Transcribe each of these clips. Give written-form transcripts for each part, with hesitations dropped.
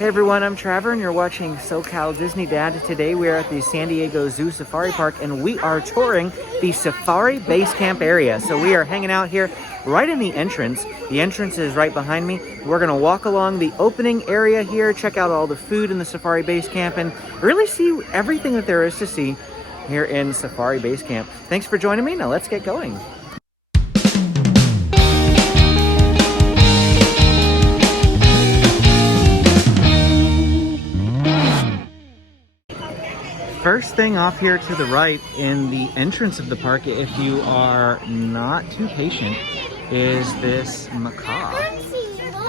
Hey everyone, I'm Trevor and you're watching SoCal Disney Dad. Today we are at the San Diego Zoo Safari Park and we are touring the Safari Base Camp area. So we are hanging out here right in the entrance. The entrance is right behind me. We're gonna walk along the opening area here, check out all the food in the Safari Base Camp and really see everything that there is to see here in Safari Base Camp. Thanks for joining me. Now let's get going. First thing off here to the right in the entrance of the park, if you are not too patient, is this macaw.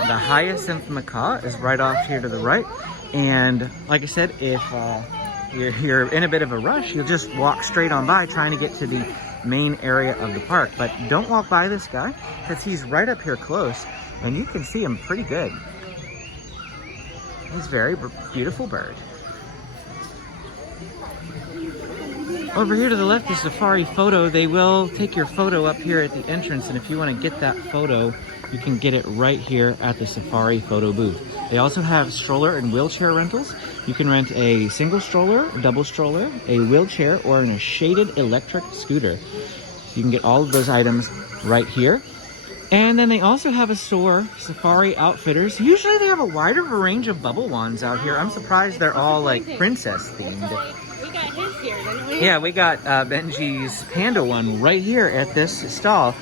The hyacinth macaw is right off here to the right. And like I said, if you're in a bit of a rush, you'll just walk straight on by trying to get to the main area of the park. But don't walk by this guy because he's right up here close and you can see him pretty good. He's a very beautiful bird. Over here to the left is Safari Photo. They will take your photo up here at the entrance, and if you want to get that photo, you can get it right here at the Safari Photo booth. They also have stroller and wheelchair rentals. You can rent a single stroller, double stroller, a wheelchair, or a shaded electric scooter. So you can get all of those items right here. And then they also have a store, Safari Outfitters. Usually they have a wider range of bubble wands out here. I'm surprised they're all like princess themed. His here, didn't we? Yeah, we got Benji's panda one right here at this stall.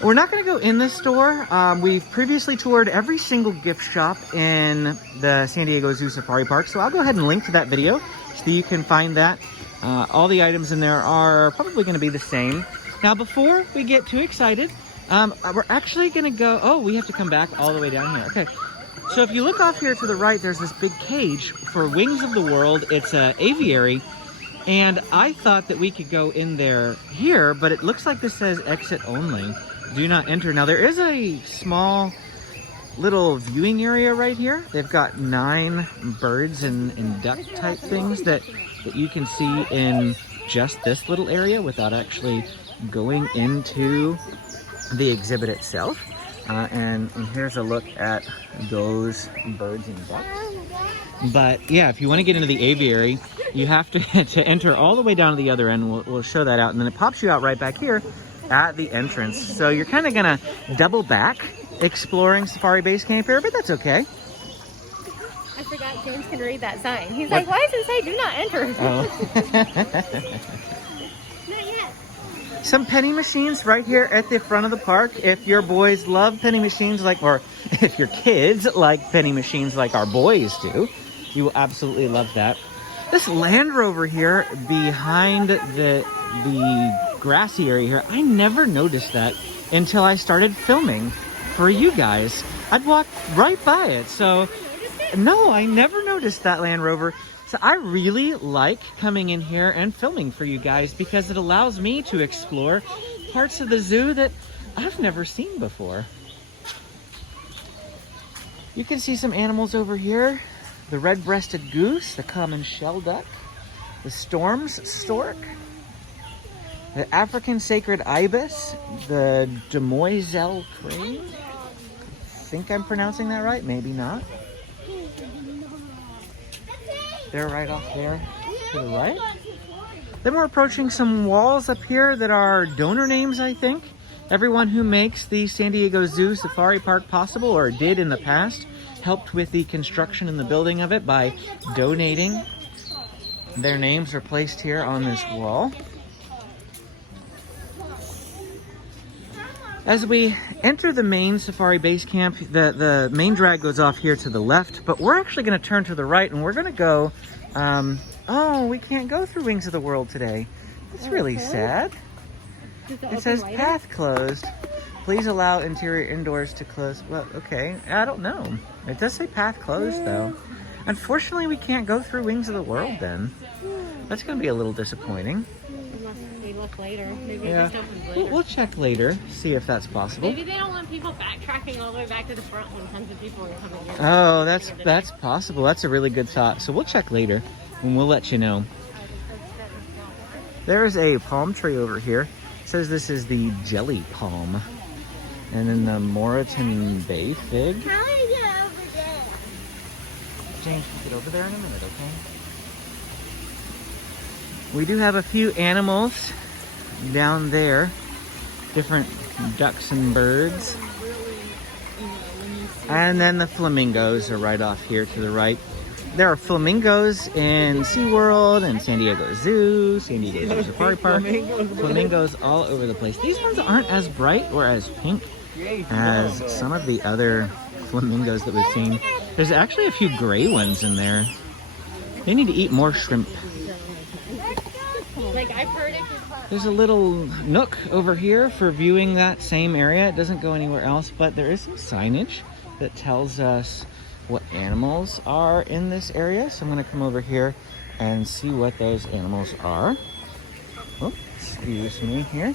We're not going to go in this store. We've previously toured every single gift shop in the San Diego Zoo Safari Park, so I'll go ahead and link to that video so you can find that. All the items in there are probably going to be the same. Now, before we get too excited, we're actually going to go... Oh, we have to come back all the way down here. Okay. So if you look off here to the right, there's this big cage for Wings of the World. It's an aviary. And I thought that we could go in there here, but it looks like this says exit only. Do not enter. Now there is a small little viewing area right here. They've got 9 birds and duck type things that you can see in just this little area without actually going into the exhibit itself. And here's a look at those birds and ducks. But yeah, if you want to get into the aviary, you have to enter all the way down to the other end. We'll show that out. And then it pops you out right back here at the entrance. So you're kind of going to double back exploring Safari Base Camp here, but that's okay. I forgot James can read that sign. He's like, why does it say do not enter? Oh. Some penny machines right here at the front of the park. If your boys love penny machines or if your kids like penny machines like our boys do, you will absolutely love that. This Land Rover here behind the grassy area here, I never noticed that until I started filming for you guys. I'd walk right by it. So no, I never noticed that Land Rover. So I really like coming in here and filming for you guys because it allows me to explore parts of the zoo that I've never seen before. You can see some animals over here. The red-breasted goose, the common shell duck, the Storm's stork, the African sacred ibis, the demoiselle crane. I think I'm pronouncing that right, maybe not. They're right off there to the right. Then we're approaching some walls up here that are donor names, I think. Everyone who makes the San Diego Zoo Safari Park possible, or did in the past, helped with the construction and the building of it by donating. Their names are placed here on this wall. As we enter the main Safari Base Camp, the main drag goes off here to the left, but we're actually going to turn to the right and we're going to go, oh, we can't go through Wings of the World today. It's really sad. It says path closed. Please allow interior indoors to close. Well, okay, I don't know. It does say path closed though. Unfortunately, we can't go through Wings of the World then. That's going to be a little disappointing. Look later. Maybe yeah. it just opens later. We'll check later, see if that's possible. Maybe they don't want people backtracking all the way back to the front when tons of people are coming in. Oh, that's possible. That's a really good thought. So we'll check later and we'll let you know. There's a palm tree over here. It says this is the jelly palm. And then the Moreton Bay fig. How do I get over there? James, we'll get over there in a minute, okay? We do have a few animals down there. Different ducks and birds. And then the flamingos are right off here to the right. There are flamingos in SeaWorld and San Diego Zoo, San Diego Zoo Safari Park. Flamingos all over the place. These ones aren't as bright or as pink as some of the other flamingos that we've seen. There's actually a few gray ones in there. They need to eat more shrimp. There's a little nook over here for viewing that same area. It doesn't go anywhere else, but there is some signage that tells us what animals are in this area. So I'm gonna come over here and see what those animals are. Oh, excuse me here.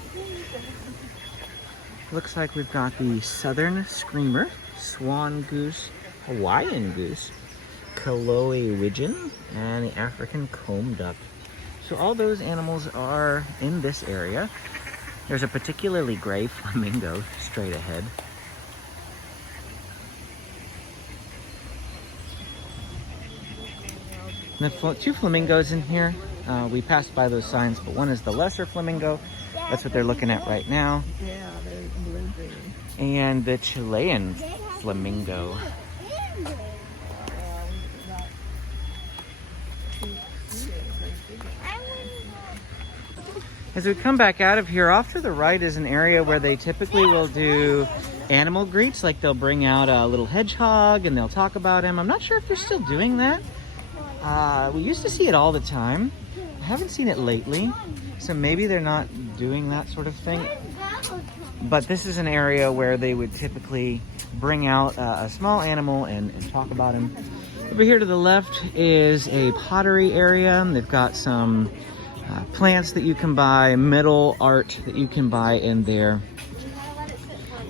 Looks like we've got the southern screamer, swan goose, Hawaiian goose, Kaloe widgeon, and the African comb duck. So all those animals are in this area. There's a particularly gray flamingo straight ahead. And the two flamingos in here, we passed by those signs, but one is the lesser flamingo. That's what they're looking at right now. And the Chilean flamingo. As we come back out of here, off to the right is an area where they typically will do animal greets. Like they'll bring out a little hedgehog and they'll talk about him. I'm not sure if they're still doing that. We used to see it all the time. I haven't seen it lately, so maybe they're not doing that sort of thing. But this is an area where they would typically bring out a small animal and talk about him. Over here to the left is a pottery area. They've got some plants that you can buy, metal art that you can buy in there.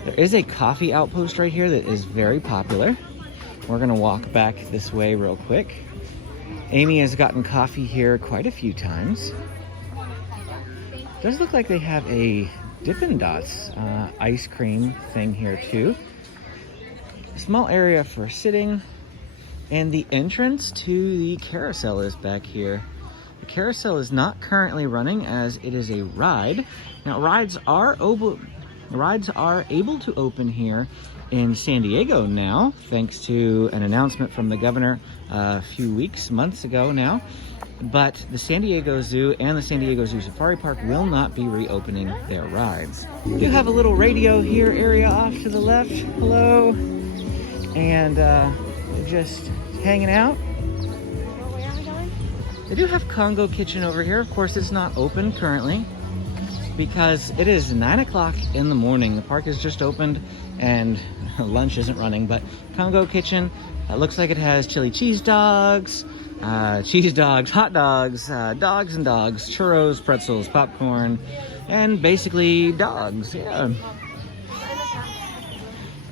There is a coffee outpost right here that is very popular. We're gonna walk back this way real quick. Amy has gotten coffee here quite a few times. Does look like they have a Dippin' Dots ice cream thing here too. A small area for sitting, and the entrance to the carousel is back here. The carousel is not currently running as it is a ride. Now rides are able to open here in San Diego now, thanks to an announcement from the governor a few months ago now. But the San Diego Zoo and the San Diego Zoo Safari Park will not be reopening their rides. We do have a little radio here area off to the left. Hello. And just hanging out. They do have Congo Kitchen over here. Of course, it's not open currently because it is 9 o'clock in the morning. The park has just opened and lunch isn't running, but Congo Kitchen, looks like it has chili cheese dogs, hot dogs, dogs and dogs, churros, pretzels, popcorn, and basically dogs, yeah.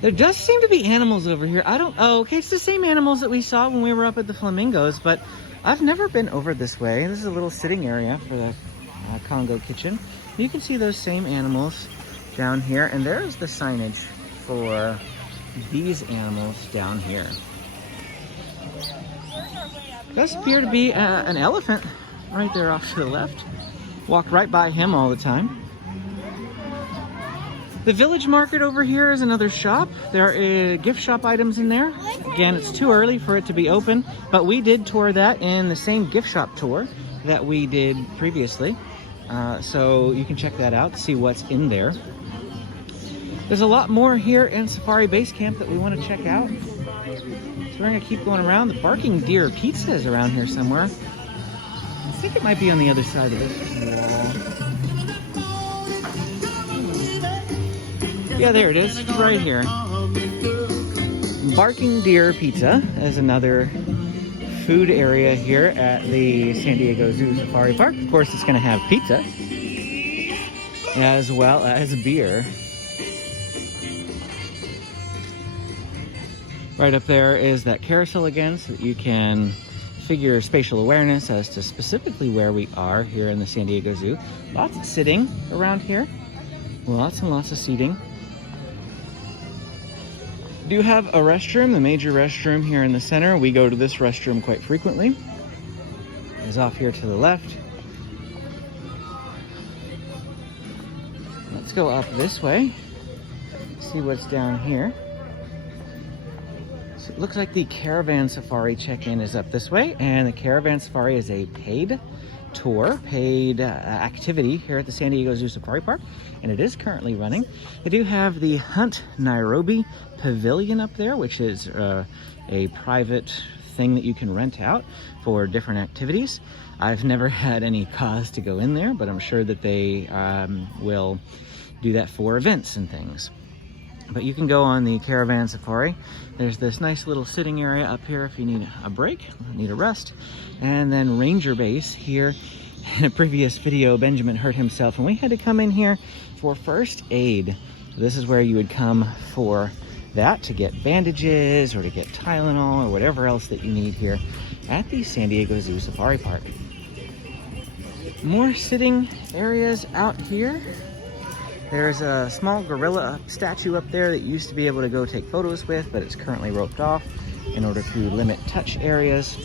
There does seem to be animals over here. Okay, it's the same animals that we saw when we were up at the Flamingos, but I've never been over this way. This is a little sitting area for the Congo Kitchen. You can see those same animals down here, and there's the signage for these animals down here. Does appear to be an elephant right there off to the left. Walk right by him all the time. The Village Market over here is another shop. There are gift shop items in there. Again, it's too early for it to be open, but we did tour that in the same gift shop tour that we did previously. So you can check that out, see what's in there. There's a lot more here in Safari Base Camp that we want to check out. So we're going to keep going around. The Barking Deer Pizza is around here somewhere. I think it might be on the other side of this wall. Yeah, there it is, right here. Barking Deer Pizza is another food area here at the San Diego Zoo Safari Park. Of course, it's going to have pizza as well as beer. Right up there is that carousel again, so that you can figure spatial awareness as to specifically where we are here in the San Diego Zoo. Lots of sitting around here. Lots and lots of seating. Do have a restroom, the major restroom here in the center. We go to this restroom quite frequently. It's off here to the left. Let's go up this way, see what's down here. So it looks like the Caravan Safari check-in is up this way, and the Caravan Safari is a paid tour, paid activity here at the San Diego Zoo Safari Park, and it is currently running. They do have the Hunt Nairobi Pavilion up there, which is a private thing that you can rent out for different activities. I've never had any cause to go in there, but I'm sure that they will do that for events and things. But you can go on the Caravan Safari. There's this nice little sitting area up here if you need a break, need a rest. And then Ranger Base here. In a previous video, Benjamin hurt himself and we had to come in here for first aid. This is where you would come for that, to get bandages or to get Tylenol or whatever else that you need here at the San Diego Zoo Safari Park. More sitting areas out here. There's a small gorilla statue up there that you used to be able to go take photos with, but it's currently roped off in order to limit touch areas.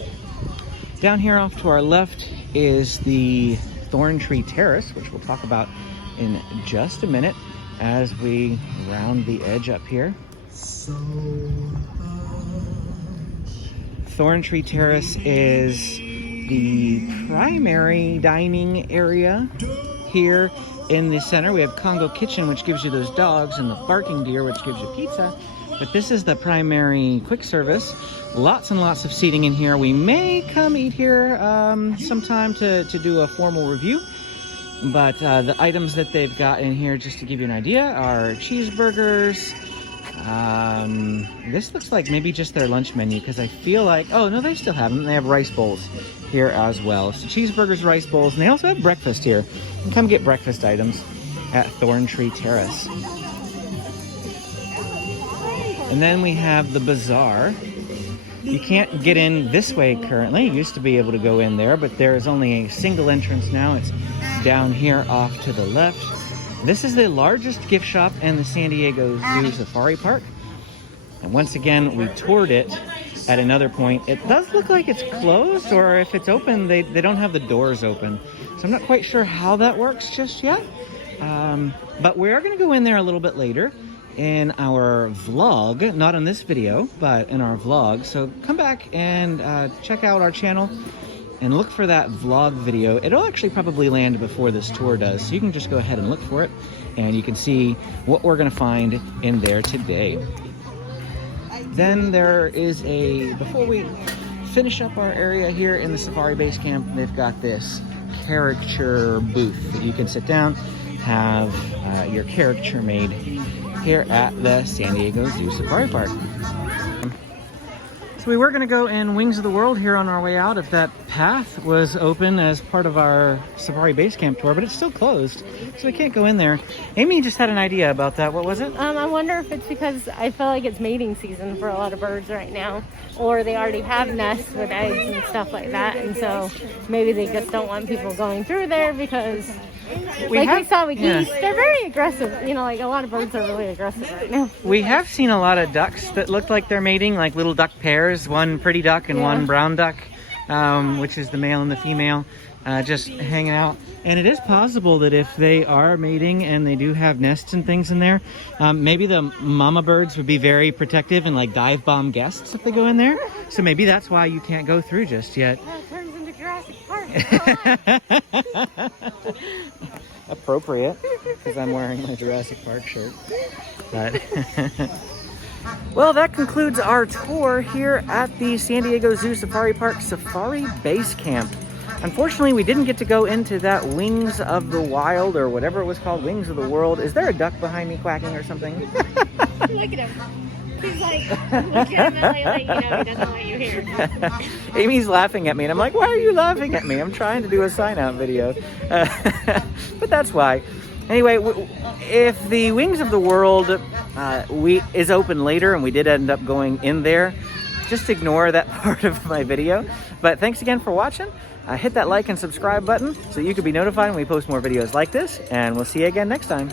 Down here off to our left is the Thorn Tree Terrace, which we'll talk about in just a minute as we round the edge up here. Thorn Tree Terrace is the primary dining area here in the center. We have Congo Kitchen, which gives you those dogs, and the Barking Deer, which gives you pizza. But this is the primary quick service. Lots and lots of seating in here. We may come eat here sometime to do a formal review. But the items that they've got in here, just to give you an idea, are cheeseburgers. This looks like maybe just their lunch menu, because I feel like, oh no, they still have them. They have rice bowls here as well. So cheeseburgers, rice bowls, and they also have breakfast here. You can come get breakfast items at Thorn Tree Terrace. And then we have the bazaar. You can't get in this way currently. You used to be able to go in there, but there is only a single entrance now. It's down here off to the left. This is the largest gift shop in the San Diego Zoo Safari Park. And once again, we toured it at another point. It does look like it's closed, or if it's open, they don't have the doors open. So I'm not quite sure how that works just yet. But we are going to go in there a little bit later in our vlog, not in this video, but in our vlog. So come back and check out our channel and look for that vlog video. It'll actually probably land before this tour does, so you can just go ahead and look for it, and you can see what we're going to find in there today. Then there is before we finish up our area here in the Safari Base Camp, they've got this caricature booth that you can sit down, have your caricature made here at the San Diego Zoo Safari Park. So we were going to go in Wings of the World here on our way out if that path was open as part of our Safari Base Camp tour, but it's still closed, so we can't go in there. Amy just had an idea about that. What was it? I wonder if it's because I feel like it's mating season for a lot of birds right now, or they already have nests with eggs and stuff like that, and so maybe they just don't want people going through there because we saw with geese, they're very aggressive. You know, like a lot of birds are really aggressive right now. We have seen a lot of ducks that look like they're mating, like little duck pairs, one pretty duck and one brown duck, which is the male and the female, just hanging out. And it is possible that if they are mating and they do have nests and things in there, maybe the mama birds would be very protective and like dive bomb guests if they go in there. So maybe that's why you can't go through just yet. Oh, it turns into Jurassic Park. Appropriate, because I'm wearing my Jurassic Park shirt. But well, that concludes our tour here at the San Diego Zoo Safari Park Safari Base Camp. Unfortunately, we didn't get to go into that Wings of the Wild, or whatever it was called, Wings of the World. Is there a duck behind me quacking or something? Look at him. He's like, legitimately, like, you know, he doesn't want you here. Amy's laughing at me, and I'm like, why are you laughing at me? I'm trying to do a sign-out video. But that's why. Anyway, if the Wings of the World is open later, and we did end up going in there, just ignore that part of my video. But thanks again for watching. Hit that like and subscribe button so you can be notified when we post more videos like this, and we'll see you again next time.